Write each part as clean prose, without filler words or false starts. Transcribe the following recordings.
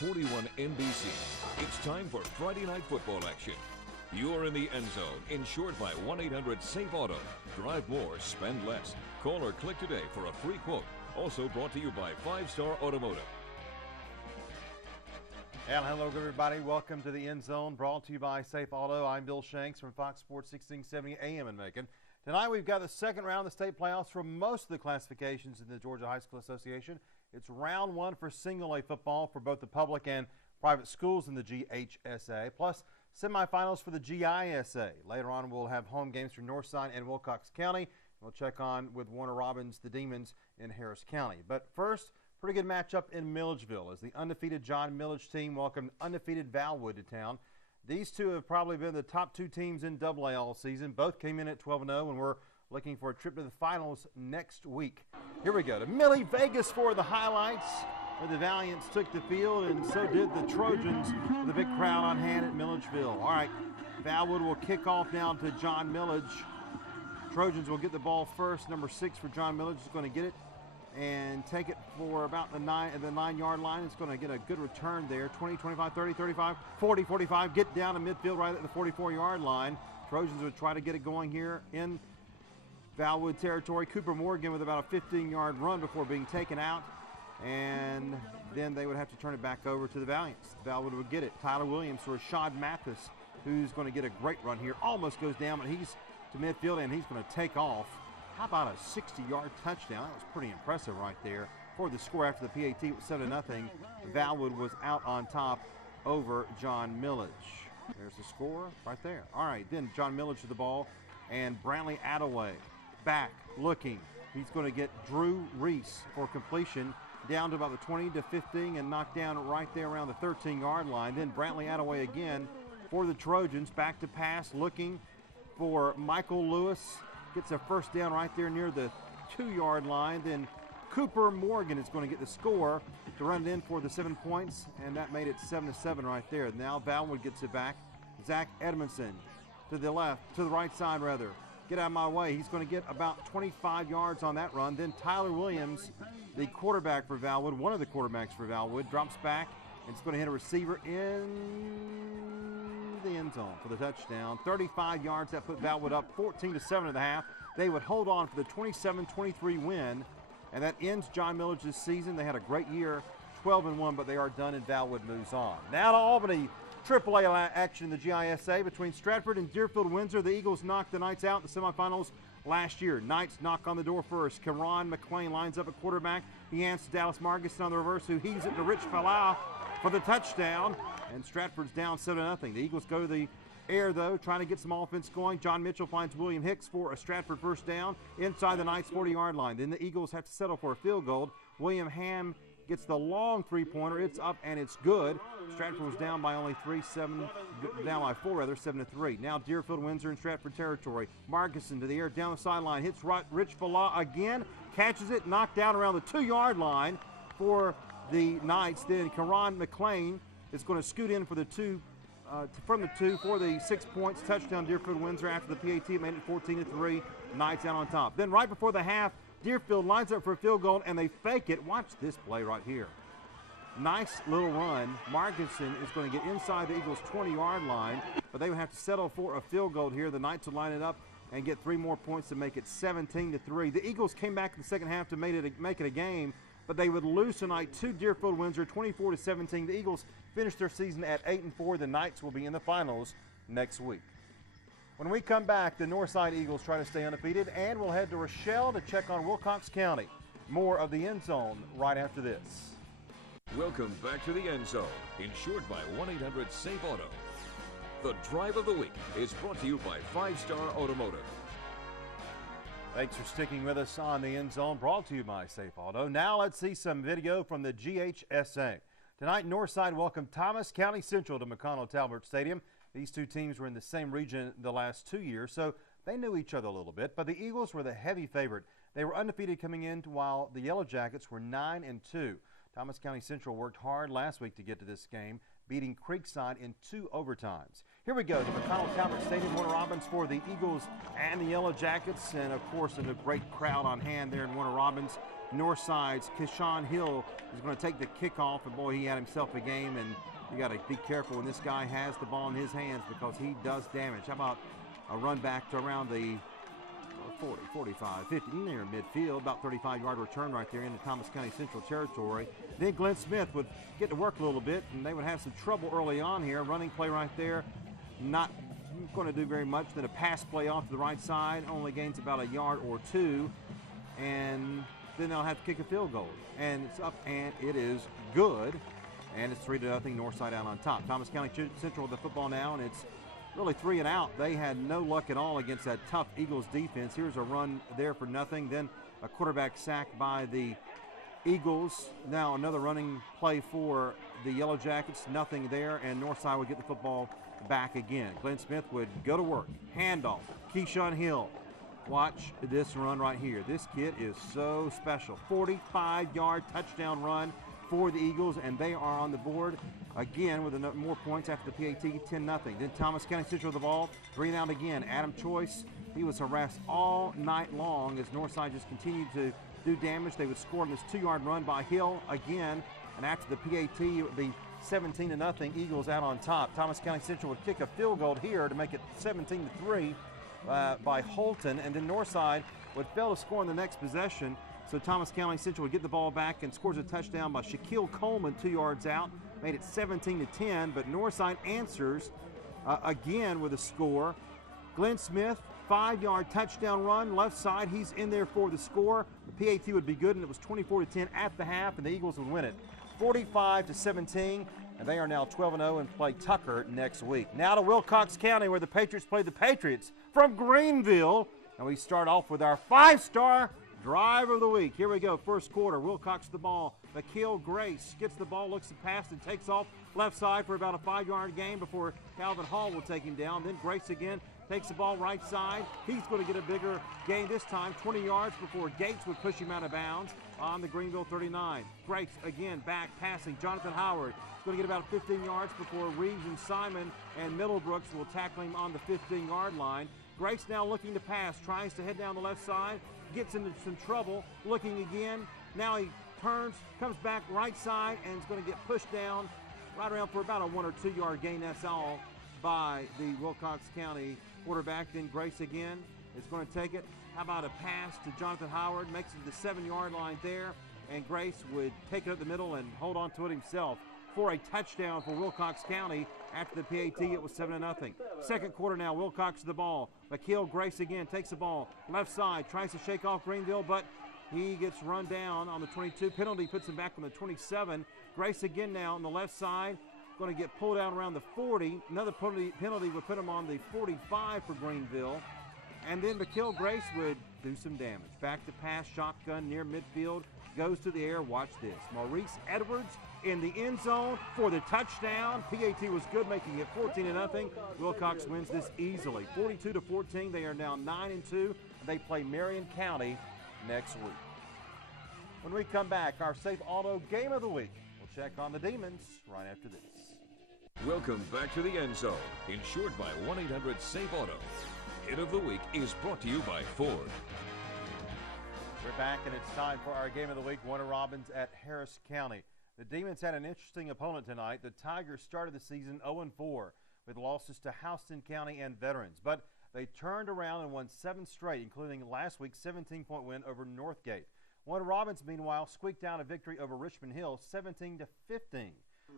41 NBC. It's time for Friday night football action. You're in the end zone, insured by 1-800-SAFE-AUTO. Drive more, spend less. Call or click today for a free quote. Also brought to you by 5 Star Automotive. And hello, everybody. Welcome to the End Zone, brought to you by Safe Auto. I'm Bill Shanks from Fox Sports 1670 AM in Macon. Tonight we've got the second round of the state playoffs for most of the classifications in the Georgia High School Association. It's round one for single A football for both the public and private schools in the GHSA, plus semifinals for the GISA. Later on, we'll have home games for Northside and Wilcox County. We'll check on with Warner Robins, the Demons, in Harris County. But first, pretty good matchup in Milledgeville as the undefeated John Millage team welcomed undefeated Valwood to town. These two have probably been the top two teams in AA all season. Both came in at 12-0, and we're looking for a trip to the finals next week. Here we go to Millie Vegas for the highlights, where the Valiants took the field, and so did the Trojans with a big crowd on hand at Milledgeville. All right, Valwood will kick off now to John Millage. Trojans will get the ball first. Number 6 for John Millage is going to get it and take it for about the 9-yard line. It's going to get a good return there. 20, 25, 30, 35, 40, 45. Get down to midfield right at the 44-yard line. Trojans would try to get it going here in Valwood territory. Cooper Morgan with about a 15-yard run before being taken out. And then they would have to turn it back over to the Valiants. Valwood would get it. Tyler Williams for Rashad Mathis, who's going to get a great run here. Almost goes down, but he's to midfield, and he's going to take off. How about a 60-yard touchdown? That was pretty impressive right there. For the score after the PAT was 7-0, Valwood was out on top over John Millage. There's the score right there. All right, then John Millage to the ball, and Brantley Attaway back looking. He's going to get Drew Reese for completion down to about the 20 to 15 and knocked down right there around the 13-yard line. Then Brantley Attaway again for the Trojans, back to pass, looking for Michael Lewis. Gets a first down right there near the 2-yard line. Then Cooper Morgan is going to get the score to run it in for the 7 points, and that made it 7-7 right there. Now Valwood gets it back. Zach Edmondson to the right side rather. Get out of my way. He's going to get about 25 yards on that run. Then Tyler Williams, the quarterback for Valwood, one of the quarterbacks for Valwood, drops back and it's going to hit a receiver in the end zone for the touchdown. 35 yards. That put Valwood up 14-7 at the half. They would hold on for the 27-23 win, and that ends John Millage's season. They had a great year, 12-1, but they are done, and Valwood moves on. Now to Albany. AAA action in the GISA between Stratford and Deerfield-Windsor. The Eagles knocked the Knights out in the semifinals last year. Knights knock on the door first. Karan McLean lines up at quarterback. He hands to Dallas Margus on the reverse, who heaves it to Rich Falah for the touchdown. And Stratford's down 7-0. The Eagles go to the air, though, trying to get some offense going. John Mitchell finds William Hicks for a Stratford first down inside the Knights' 40-yard line. Then the Eagles have to settle for a field goal. William Ham gets the long three-pointer. It's up and it's good. Stratford was down by only 7-3. Now Deerfield-Windsor in Stratford territory. Markison to the air, down the sideline, hits Rich Falah again, catches it, knocked out around the 2-yard line for the Knights. Then Karan McLean is going to scoot in for the from the 2 for the 6 points. Touchdown Deerfield-Windsor after the PAT made it 14-3. Knights out on top. Then right before the half, Deerfield lines up for a field goal, and they fake it. Watch this play right here. Nice little run. Markinson is going to get inside the Eagles' 20-yard line, but they would have to settle for a field goal here. The Knights would line it up and get 3 more points to make it 17-3. The Eagles came back in the second half to make it a game, but they would lose tonight to Deerfield-Windsor 24-17. The Eagles finished their season at 8-4. The Knights will be in the finals next week. When we come back, the Northside Eagles try to stay undefeated, and we'll head to Rochelle to check on Wilcox County. More of the End Zone right after this. Welcome back to the End Zone, insured by 1-800-SAFE-AUTO. The Drive of the Week is brought to you by 5 Star Automotive. Thanks for sticking with us on the End Zone, brought to you by Safe Auto. Now let's see some video from the GHSA. Tonight, Northside welcomed Thomas County Central to McConnell Talbot Stadium. These two teams were in the same region the last 2 years, so they knew each other a little bit, but the Eagles were the heavy favorite. They were undefeated coming in, while the Yellow Jackets were 9-2. Thomas County Central worked hard last week to get to this game, beating Creekside in 2 overtimes. Here we go to McConnell Talbot Stadium. Warner Robins for the Eagles and the Yellow Jackets, and of course a great crowd on hand there in Warner Robins. Northside's Keyshawn Hill is going to take the kickoff, and boy, he had himself a game, and you got to be careful when this guy has the ball in his hands because he does damage. How about a run back to around the 40, 45, 50, near midfield, about 35-yard return right there into Thomas County Central territory. Then Glenn Smith would get to work a little bit, and they would have some trouble early on here. Running play right there, not going to do very much. Then a pass play off to the right side, only gains about a yard or two, and then they'll have to kick a field goal. And it's up, and it is good, and it's 3-0 Northside out on top. Thomas County Central with the football now, and it's really 3 and out. They had no luck at all against that tough Eagles defense. Here's a run there for nothing. Then a quarterback sack by the Eagles. Now another running play for the Yellow Jackets. Nothing there, and Northside would get the football back again. Glenn Smith would go to work. Handoff. Keyshawn Hill. Watch this run right here. This kid is so special. 45-yard touchdown run for the Eagles, and they are on the board again with more points after the PAT, 10-0. Then Thomas County Central with the ball, 3 and out again. Adam Choice, he was harassed all night long as Northside just continued to do damage. They would score on this 2-yard run by Hill again, and after the PAT, it would be 17-0, Eagles out on top. Thomas County Central would kick a field goal here to make it 17-3 by Holton, and then Northside would fail to score in the next possession. So Thomas County Central would get the ball back and scores a touchdown by Shaquille Coleman 2 yards out, made it 17-10, but Northside answers again with a score. Glenn Smith, 5-yard touchdown run, left side, he's in there for the score. The PAT would be good, and it was 24-10 at the half, and the Eagles would win it 45-17, and they are now 12-0 and play Tucker next week. Now to Wilcox County, where the Patriots play the Patriots from Greenville, and we start off with our 5-star drive of the week. Here we go, first quarter. Wilcox the ball. Akil Grace gets the ball, looks to pass, and takes off left side for about a 5-yard gain before Calvin Hall will take him down. Then Grace again takes the ball right side. He's going to get a bigger gain this time, 20 yards before Gates would push him out of bounds on the Greenville 39. Grace again back passing. Jonathan Howard is going to get about 15 yards before Reeves and Simon and Middlebrooks will tackle him on the 15-yard line. Grace now looking to pass, tries to head down the left side, gets into some trouble, looking again. Now he turns, comes back right side, and is going to get pushed down right around for about a 1 or 2 yard gain. That's all by the Wilcox County quarterback. Then Grace again is going to take it. How about a pass to Jonathan Howard? Makes it to the 7-yard line there, and Grace would take it up the middle and hold on to it himself for a touchdown for Wilcox County. After the PAT, it was 7-0. Second quarter now, Wilcox to the ball. Akil Grace again takes the ball left side, tries to shake off Greenville, but he gets run down on the 22. Penalty puts him back on the 27. Grace again now on the left side, going to get pulled down around the 40. Another penalty would put him on the 45 for Greenville. And then Akil Grace would do some damage. Back to pass, shotgun near midfield, goes to the air. Watch this. Maurice Edwards in the end zone for the touchdown. PAT was good, making it 14-0. Wilcox wins this easily, 42-14. They are now 9-2, and they play Marion County next week. When we come back, our Safe Auto Game of the Week. We'll check on the Demons right after this. Welcome back to the End Zone, insured by 1-800-SAFE-AUTO. Hit of the Week is brought to you by Ford. We're back, and it's time for our Game of the Week. Warner Robins at Harris County. The Demons had an interesting opponent tonight. The Tigers started the season 0-4 with losses to Houston County and Veterans, but they turned around and won 7 straight, including last week's 17-point win over Northgate. Warner Robins, meanwhile, squeaked out a victory over Richmond Hill, 17-15.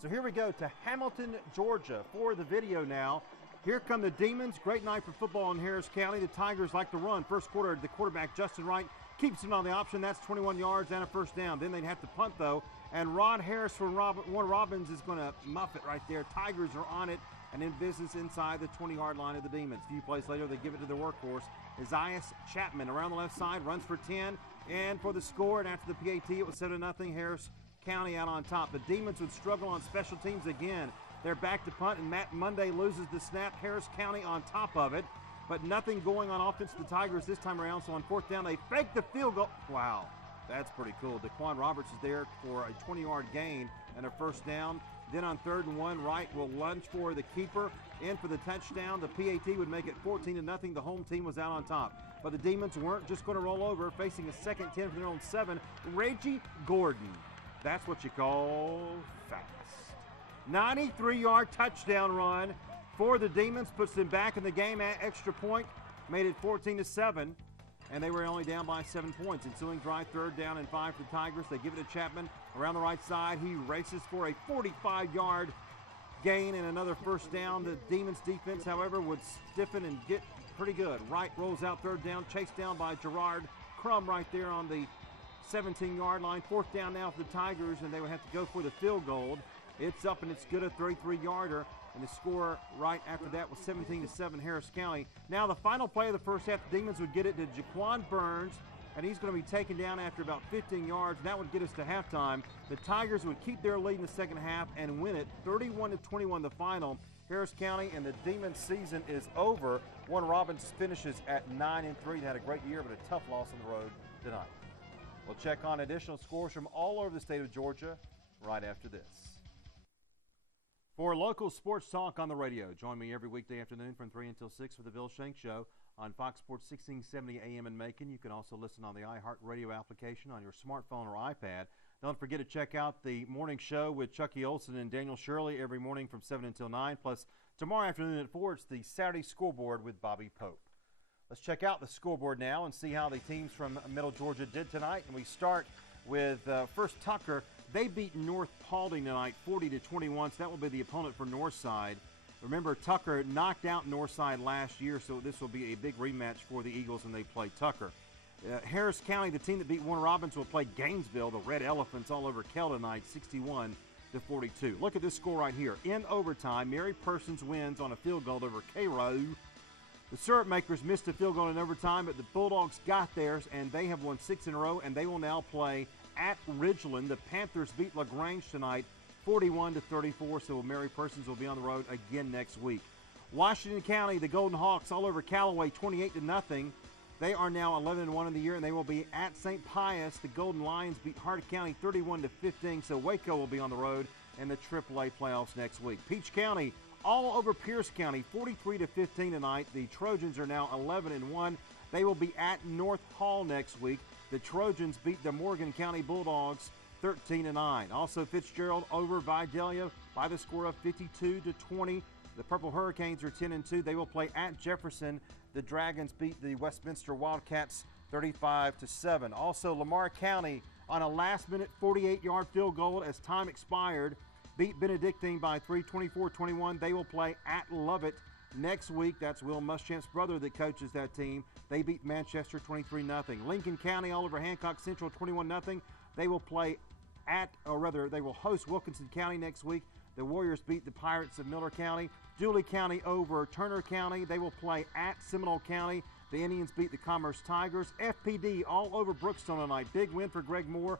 So here we go to Hamilton, Georgia for the video now. Here come the Demons. Great night for football in Harris County. The Tigers like to run. First quarter, the quarterback, Justin Wright, keeps it on the option. That's 21 yards and a first down. Then they'd have to punt, though. And Rod Harris from Warner Robins is going to muff it right there. Tigers are on it and in business inside the 20-yard line of the Demons. A few plays later, they give it to their workhorse. Isaiah Chapman around the left side, runs for 10 and for the score. And after the PAT, it was 7-0. Harris County out on top. The Demons would struggle on special teams again. They're back to punt, and Matt Monday loses the snap. Harris County on top of it, but nothing going on offense to the Tigers this time around. So on fourth down, they fake the field goal. Wow, that's pretty cool. Daquan Roberts is there for a 20-yard gain and a first down. Then on 3rd and 1, Wright will lunge for the keeper in for the touchdown. The PAT would make it 14-0. The home team was out on top. but the Demons weren't just going to roll over, facing a second 10 from their own 7. Reggie Gordon. That's what you call fast. 93-yard touchdown run for the Demons, puts them back in the game at extra point, made it 14-7, and they were only down by 7 points. Ensuing drive, 3rd down and 5 for the Tigers. They give it to Chapman around the right side. He races for a 45-yard gain and another first down. The Demons defense, however, would stiffen and get pretty good. Wright rolls out 3rd down, chased down by Gerard Crum right there on the 17-yard line. 4th down now for the Tigers, and they would have to go for the field goal. It's up and it's good, a 33-yarder, and the score right after that was 17-7 Harris County. Now the final play of the first half, the Demons would get it to Jaquan Burns, and he's going to be taken down after about 15 yards. That would get us to halftime. The Tigers would keep their lead in the second half and win it 31-21 the final. Harris County and the Demons season is over. Warner Robins finishes at 9-3. They had a great year, but a tough loss on the road tonight. We'll check on additional scores from all over the state of Georgia right after this. For local sports talk on the radio, join me every weekday afternoon from 3 until 6 for the Bill Shanks Show on Fox Sports 1670 AM in Macon. You can also listen on the iHeartRadio application on your smartphone or iPad. Don't forget to check out the morning show with Chucky Olson and Daniel Shirley every morning from 7 until 9. Plus, tomorrow afternoon at 4, it's the Saturday scoreboard with Bobby Pope. Let's check out the scoreboard now and see how the teams from Middle Georgia did tonight. And we start with first Tucker. They beat North Paulding tonight 40-21, so that will be the opponent for Northside. Remember, Tucker knocked out Northside last year, so this will be a big rematch for the Eagles when they play Tucker. Harris County, the team that beat Warner Robins, will play Gainesville, the Red Elephants, all over Kell tonight, 61-42. Look at this score right here. In overtime, Mary Persons wins on a field goal over Cairo. The Syrup Makers missed a field goal in overtime, but the Bulldogs got theirs, and they have won 6 in a row, and they will now play at Ridgeland. The Panthers beat LaGrange tonight 41-34, so Mary Persons will be on the road again next week. Washington County, the Golden Hawks all over Callaway 28-0. They are now 11-1 in the year, and they will be at St. Pius. The Golden Lions beat Hart County 31-15, so Waco will be on the road in the AAA playoffs next week. Peach County all over Pierce County 43-15 tonight. The Trojans are now 11-1. They will be at North Hall next week. The Trojans beat the Morgan County Bulldogs 13-9. Also, Fitzgerald over Vidalia by the score of 52-20. The Purple Hurricanes are 10-2. They will play at Jefferson. The Dragons beat the Westminster Wildcats 35-7. Also, Lamar County on a last-minute 48-yard field goal as time expired beat Benedictine by 3, 24-21. They will play at Lovett next week. That's Will Muschamp's brother that coaches that team. They beat Manchester 23-0. Lincoln County all over Hancock Central 21-0. They will play they will host Wilkinson County next week. The Warriors beat the Pirates of Miller County. Dooley County over Turner County. They will play at Seminole County. The Indians beat the Commerce Tigers. FPD all over Brookstone tonight. Big win for Greg Moore,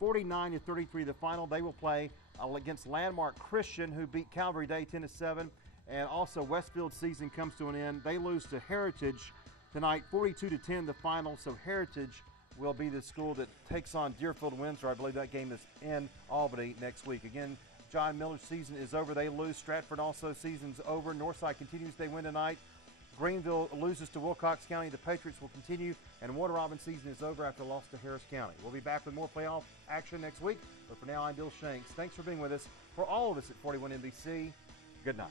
49-33 the final. They will play against Landmark Christian, who beat Calvary Day 10-7. And also Westfield's season comes to an end. They lose to Heritage tonight, 42-10 the final. So Heritage will be the school that takes on Deerfield Windsor. I believe that game is in Albany next week. Again, John Miller's season is over. They lose. Stratford also season's over. Northside continues. They win tonight. Greenville loses to Wilcox County. The Patriots will continue. And Warner Robins season is over after a loss to Harris County. We'll be back with more playoff action next week. But for now, I'm Bill Shanks. Thanks for being with us. For all of us at 41 NBC, good night.